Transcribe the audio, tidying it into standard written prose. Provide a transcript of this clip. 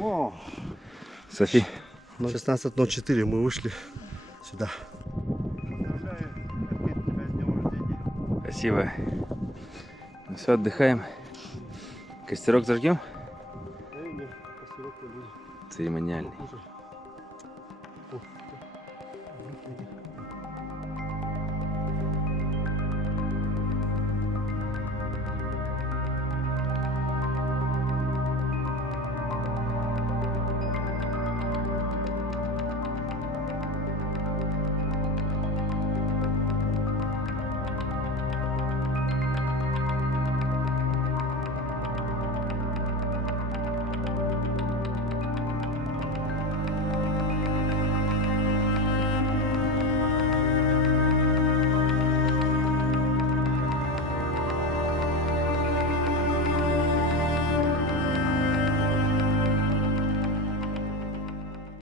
О, Софи. 16:04 мы вышли сюда. Спасибо. Ну все, отдыхаем. Костерок зажгем? Церемониальный.